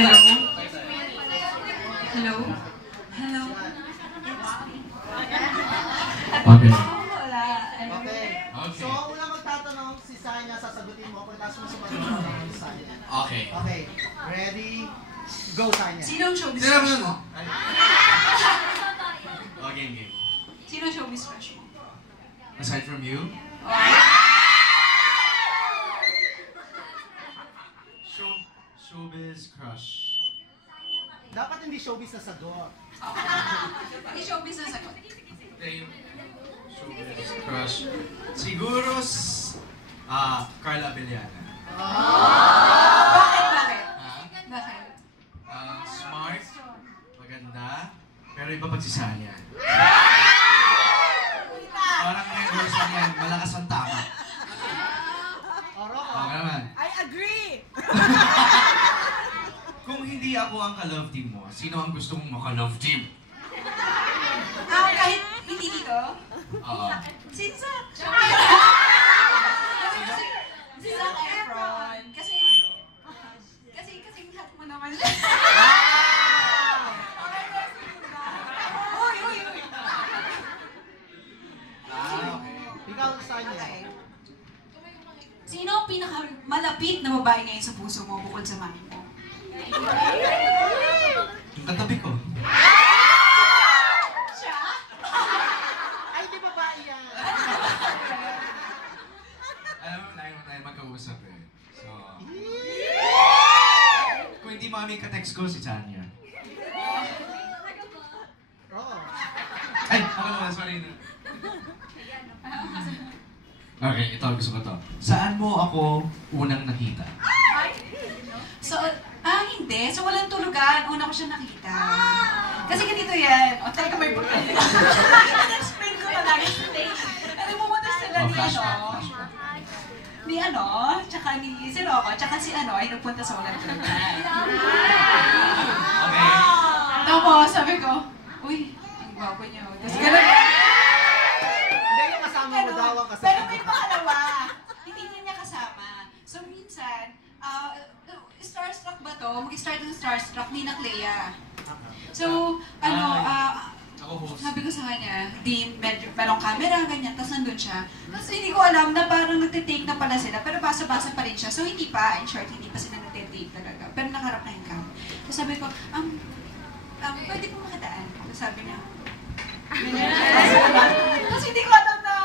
Hello? Hello? Hello? Okay. Wala. Okay. So, una magtatanong, si Sanya, sasagutin mo. Pagkatapos mo sumagot si Sanya. Okay. Okay. Ready? Go, Sanya. Sino ang showbiz Sino crush mo? mo? Okay, game. Sino ang showbiz crush mo? Aside from you? Showbiz crush. Dapat hindi showbiz na sagot. Hindi showbiz na sagot. Showbiz crush. Siguro Carla Abellana. Bakit? Bakit? Bakit? Smart, maganda, pero iba pagsisanya. Parang rehearsal yan, malakas ang tama. Okay naman. I agree! Kung hindi ako ang ka-love team mo, sino ang gusto mong maka-love team? Kahit hindi dito? Oo. Si Zac. Si Zac Efron. Kasi lahat mo naman siya. Uy! Okay. Ikaw, Sanya. Okay. Sino ang pinakamalapit na babae ngayon sa puso mo bukod sa mami mo? Yung katabi ko. Siya? Ay, di ba yan? Alam mo, tayo magkausap eh. So, kung hindi mami ka-text ko, si Chanya. Oo. Ay, ako naman, sorry na. Okay, ito gusto ko to. Saan mo ako unang nakita? So, hindi. So, walang tulugan. Una ko siya nakita. Kasi ganito yan. O, talaga may pagkain. Explain ko na lang. Ano, pumunta sila ni tsaka ni si Rocco, tsaka si ay nagpunta sa walang tulugan. Okay. Tapos, sabi ko, uy, ang gwapo niyo. Tapos gano'n. Hindi yung kasama mo daw ang kasama. Pero may pangalawa. Hindi niya kasama. So, minsan, starstruck ba to? Mag-start ng starstruck ni na Clea. So, Ako host. sabi ko sa kanya, di medyo merong camera, ganyan, tapos nandun siya. Tapos hindi ko alam na parang nagtitake na pala sila, pero basa-basa pa rin siya. So, hindi pa, in short, hindi pa sila nagtitake talaga. Pero nakaharap na yung cam. Tapos sabi ko, pwede po makadaan. Tapos sabi niya, tapos hindi ko alam na,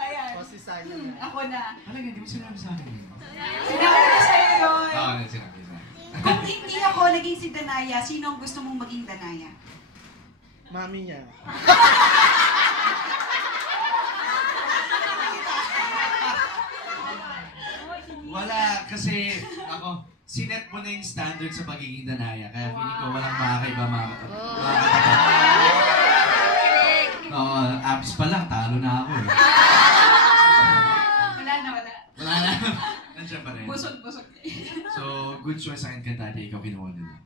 ayan. O, si Sanya. Ako na. Talaga, hindi mo sinabi sa akin. Sinabi ko sa'yo yun. Oo, sinabi sa akin. Kung hindi ako naging si Danaya, sino ang gusto mong maging Danaya? Mami niya. Wala, kasi ako, sinet mo na yung standard sa pagiging Danaya, kaya feeling ko walang makakaiba Oo, abs pa lang, talo na ako eh. Wala na, wala. Wala na, nandiyan pa rin. Busog. So, good choice sa akin ka dati, ikaw kinuha nila.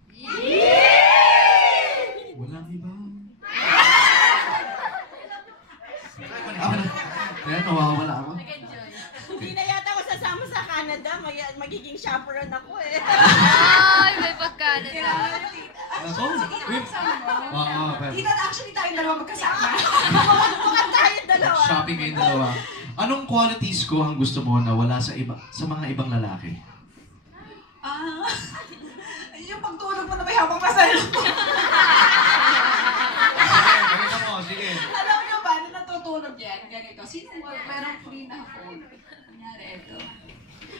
Walang iba. Ako na. Kaya nawawala ako. Hindi na yata ako sasama sa Canada. Magiging chaperone ako eh. Ay, may pag-Canada. Oo, pero Hindi na actually tayong dalawa magkasama. Mga tayong dalawa. shopping kayong dalawa. Anong qualities ko ang gusto mo na wala sa mga ibang lalaki? Yung pagtulog mo na may hawak pa sa Ganito mo, sige. Alam nyo ba, na natutulog yan, ganito. Sino merong free na phone? Kunyari, ito.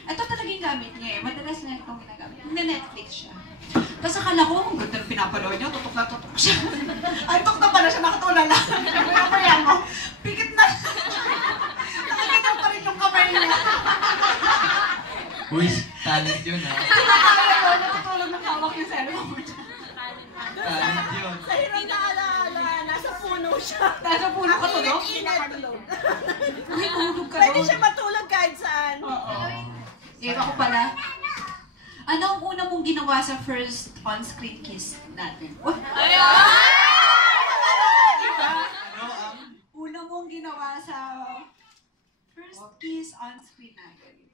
Ito talaga yung gamit niya eh. Madalas na itong ginagamit. Na-Netflix siya. Tapos akala ko, ang ganda ng pinapanood niya, tutok na tutok siya. Ay, tutok pala siya, nakatulala lang. Pinapayan mo, pikit na. Nakakita pa rin yung kamay niya. Uy, talent yun ha. Nakakala ko, natutulog ng hawak yung cellphone niya. Talent yun. Sa hirap na alaala, nasa puno siya. Nasa puno ka tulog? Inat-inat. Uy, tulog ka Pwede doon. siya matulog kahit saan. Oo. Ewan ko pala. Ano ang una mong ginawa sa first on-screen kiss natin? Ayun! Diba? Ano ang? Una mong ginawa sa first kiss on screen natin?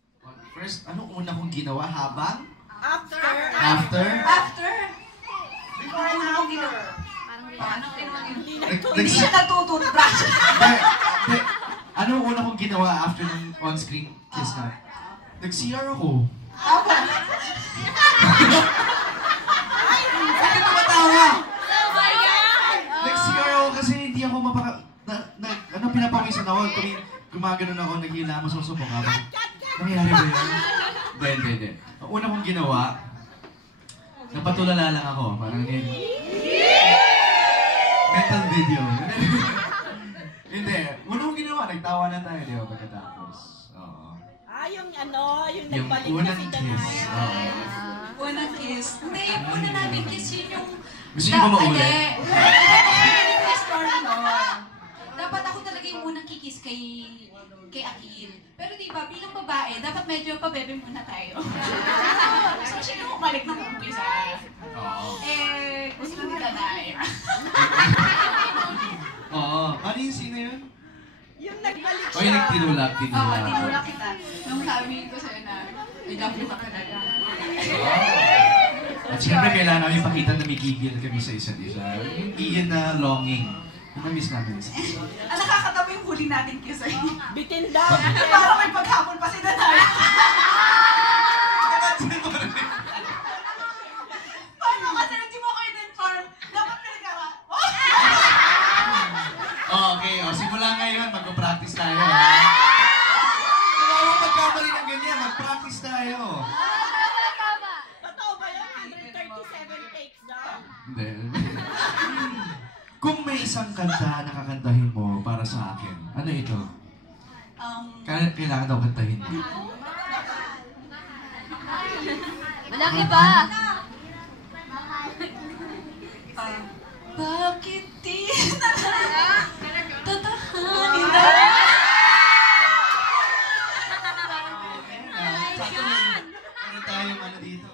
First, anong una kong ginawa habang? After. After? After? Before and after. Paano ginawa yun? Nag- Hindi siya natututbrush. Hindi. Anong una kong ginawa after ng on-screen kiss na? Nag-CR ako. Aba. Bakit tumatawa? Oh my God! Nag-CR ako kasi hindi ako pinapawisan ako. Gumaganon ako, naghihilamos ako sa mukha. Nangyayari ba yun? Hindi. Ang una kong ginawa, napatulala lang ako. Parang yun. Mental video. Hindi. Una kong ginawa, nagtawa na tayo, di ba, pagkatapos. Oo. Yung Yung nagbalik na unang si kiss. Danaya. Oo. Unang kiss. Hindi, yung una namin kiss yun yung... Gusto niyo ba maulit? Hindi. Yung story nun. Dapat ako talaga yung unang kikis kay Akil. Pero di ba, bilang babae, dapat medyo pabebe muna tayo. So, siya yung umalik ng umpisa. Oo. Gusto nila na eh. Oo. Ano yung sino yun? Yung nagbalik O yung nagtinulak, Oo, tinulak. tinulak kita. Nung sabi ko sa'yo na, I love you ka talaga. At syempre, kailangan namin pakita na may gigil kami sa isa't isa. Yung gigil na longing. Yung na-miss namin sa isa. Ang nakakatawa yung huli natin kiss ay. Bitin daw. Parang may paghapon pa si Danay. Paano kasi hindi mo ko in-inform? Dapat pinagara. Okay, simula ngayon, mag-practice tayo. Ha? Kung ako magkamali ng ganyan, mag-practice tayo. Tama! Totoo ba yun? 137 takes daw? Hindi. Kung may isang kanta na kakantahin mo para sa akin, ano ito? Kailangan daw kantahin mo. Malaki ba? Bakit di na tatahanin na? Meron tayong ano dito.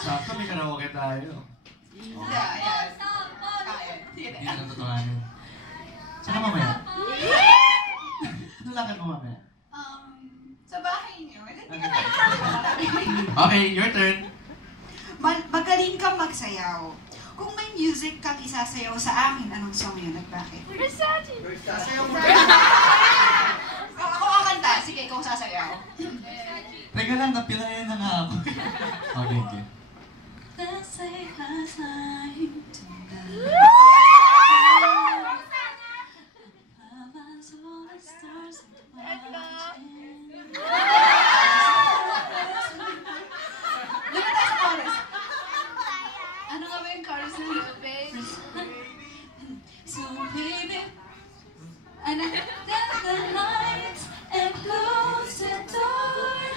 Sakto may karaoke tayo. Ayan. Hindi na totohanin. Saan ka mamaya? Ano lakad mo mamaya? Sa bahay niyo. Okay, your turn. Magaling kang magsayaw. Kung may music kang isasayaw sa akin, anong song yun at bakit? Versace! Sasayaw mo. Ako ang kanta. Sige, ikaw sasayaw. Teka lang, napilayan na nga ako. Okay, okay. Let's say last night tonight. Ano nga ba yung chorus na yun? So baby, ano? Down the lights and close the door.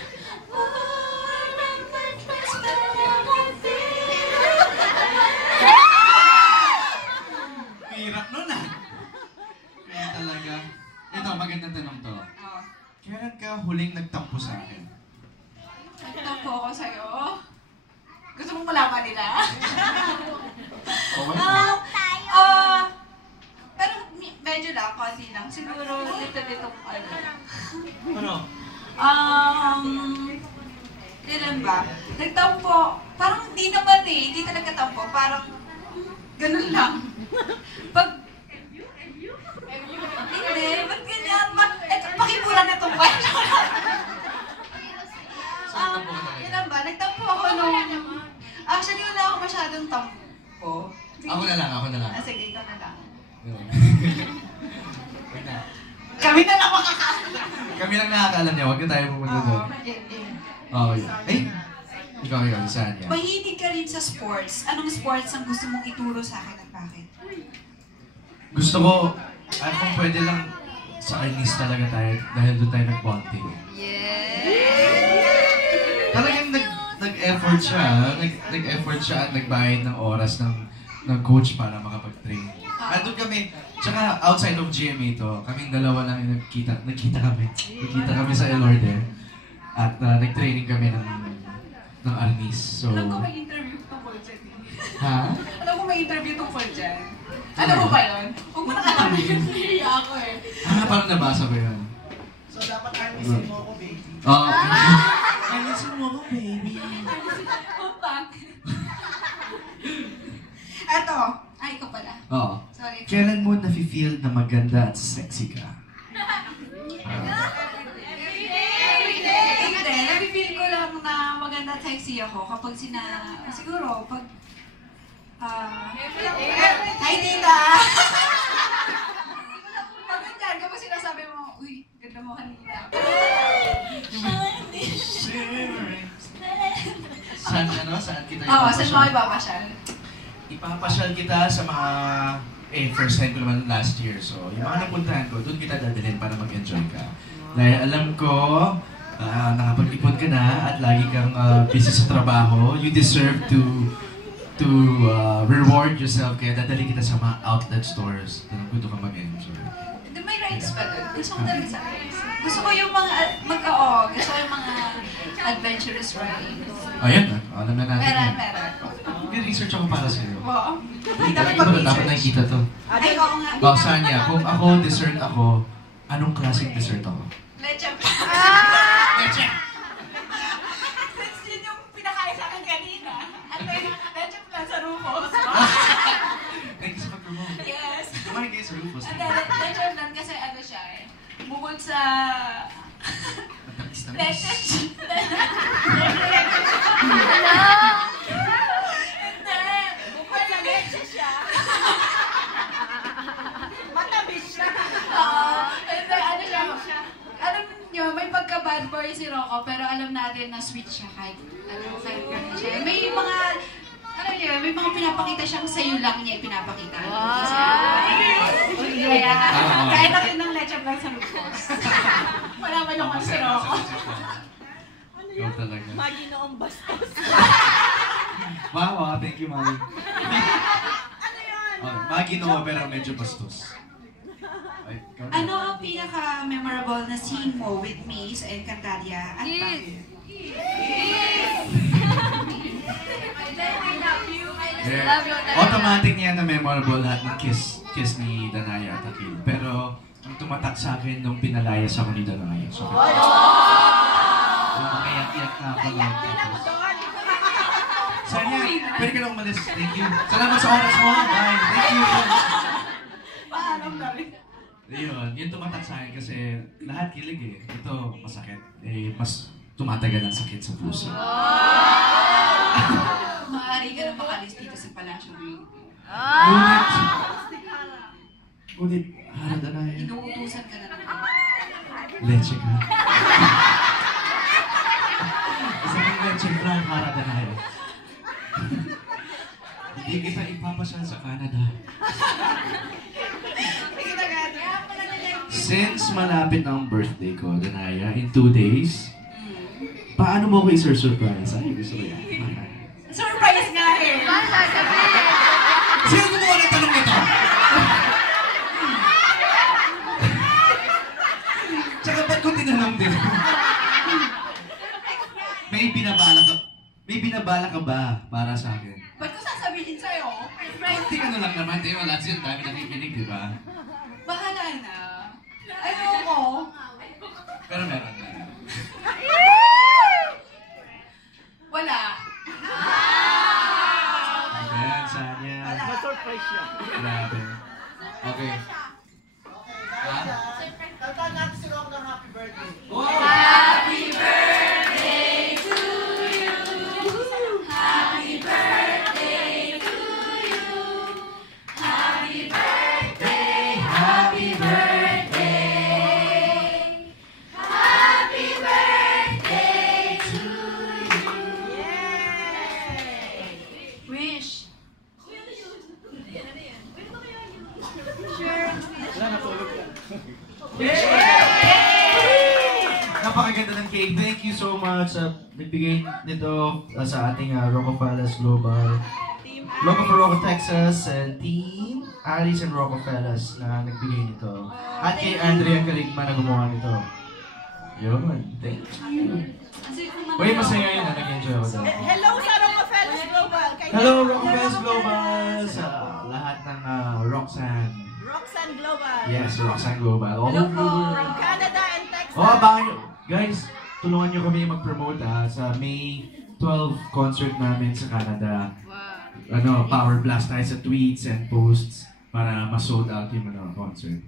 Hirap nun ah. Kaya talaga. Ito, magandang tanong to. Kailan ka huling nagtampo sa akin? Nagtampo ako sa'yo. Gusto mong malaman nila? Okay. Pero medyo lang, konti lang. Siguro little bit of Ano? Kailan ba? Nagtampo. Parang di naman eh. Hindi talaga tampo. Parang ganun lang. Pag... Hindi. Ba't ganyan? Pakibulan na itong kwento. Kailan ba? Nagtampo ako nung... Actually, wala ako masyadong tampo. Ako na lang. Sige, ikaw na lang. Wait na. Kami na lang makakaalam. Kami lang nakakaalam niya, huwag na tayo pumunta doon. Oo, yun. Ikaw, saan yan? Mahilig ka rin sa sports. Anong sports ang gusto mong ituro sa akin at bakit? Gusto ko, kung pwede lang, sa Arnis talaga tayo, dahil doon tayo nag-bonding. Talagang nag-effort siya, nag-effort siya at nagbayad ng oras ng coach para makapag-train. Doon kami, tsaka outside of GMA to, kaming dalawa lang yung nagkita kami sa Elorde. At nag-training kami ng Arnis. So, Alam ko may interview tungkol dyan. ha? Alam ko may interview tungkol dyan. Alam mo ba yun? Huwag mo nakalamin. Nahiya ako eh. Parang nabasa ko yun. So dapat armisin mo ako, baby. Oo. Armisin mo ako, baby. Utang. Eto. Ay, ikaw pala. Oo. Sorry. Kailan mo nafe-feel na maganda at sexy ka? Hindi. Nafe-feel ko lang na maganda at sexy ako kapag siguro, pag hi, tita! Pag ganyan, kapag sinasabi mo, uy, ganda mo kanina. Saan kita Oo, saan mo ipapasyal? Ipapasyal kita sa mga, first time ko naman last year. So, yung mga napuntahan ko, doon kita dadalhin para mag-enjoy ka. Dahil alam ko, nakapag-ipon ka na at lagi kang busy sa trabaho, you deserve to reward yourself. Kaya dadalhin kita sa mga outlet stores. Doon ka mag-enjoy. May rides pa doon. Gusto ko talaga sa rides. Gusto ko yung mga, gusto ko yung mga adventurous rides. Ayan, alam na natin yan. Meron. May research ako para sa'yo. Oo. Dapat nakikita to. Ay, oo nga. Sanya, kung ako, dessert ako, anong klaseng dessert ako? Leche. Leche! Since yun yung pinakain sa akin kanina. At leche plan sa Rufus. Thank you sa pag-promote. Yes. Kumain kayo sa Rufus. At leche plan kasi ano siya eh. Bukod sa... Matamis-tamis. Leche. Hindi. Bukod sa leche siya. Matamis siya. Hindi, ano siya. Alam niyo, may pagka-bad boy si Rocco, pero alam natin na sweet siya kahit gano'n siya. May mga, may mga pinapakita siyang sa'yo lang niya ipinapakita. Kaya, kahit natin ng leche lang sa lupos. Wala man yung si Rocco. Ano Ikaw yan? talaga. Maginoong bastos. Wow, thank you, Mami. Ano yan? Maginawa pero medyo bastos. Ay, ikaw na. Ano ang pinaka-memorable na scene mo with me sa Encantadia? At bakit? Love you, Danaya. Automatic niya na memorable lahat ng kiss ni Danaya at Akil. Pero ang tumatak sa akin nung pinalayas ako ni Danaya. So, yung mga iyak-iyak na ako. Kaya din ako doon. Sanya, pwede ka na umalis. Thank you. Salamat sa oras mo. Bye. Thank you. Paalam na rin. Yun tumatak sa akin kasi lahat kilig eh. Ito masakit. Mas tumatagal ang sakit sa puso. Maaari ka na makalis dito sa Palacio Green. Ngunit, Danaya. Inuutusan ka na naman. Leche ka. Isang leche ka, Danaya. Hindi kita ipapasyal sa Canada. Since malapit na ang birthday ko, Danaya, in 2 days, paano mo ko i-surprise? Ay, gusto ko yan. Surprise nga eh! Paano sasabihin? Sino gumawa ng tanong nito? Tsaka ba't ko tinanong din? May binabala ka ba para sa akin? Ba't ko sasabihin sa'yo? Hindi ka na lang naman, di ba? Lahat siya, dami nakikinig, di ba? Bahala na. Ayoko. Pero meron na. Wala. Ayan, Sanya. Na-surprise siya. Grabe. Okay. Okay, guys. Kantaan natin si Rock ng happy birthday. Happy birthday to you. Happy birthday to you. Happy birthday. Happy birthday. Happy birthday to you. Yay! Wish. Napakaganda ng cake. Thank you so much sa nagbigay nito sa ating Rockefellers Global. Local for Rocco, Texas, and Team Alice and Rockefellers na nagbigay nito. At kay Andrea Caligma na gumawa nito. Yun. Thank you. Uy, masaya yun na nag-enjoy ako doon. Hello sa Rockefellers Global. Hello, Rockefellers Global! Sa lahat lahat ng Roxanne. Roxanne Global. Yes, Roxanne Global. All Hello po. over. From Canada and Texas. Oh, abangan nyo. Guys, tulungan nyo kami mag-promote sa May 12 concert namin sa Canada. Wow. Power blast tayo sa tweets and posts para ma-sold out yung concert.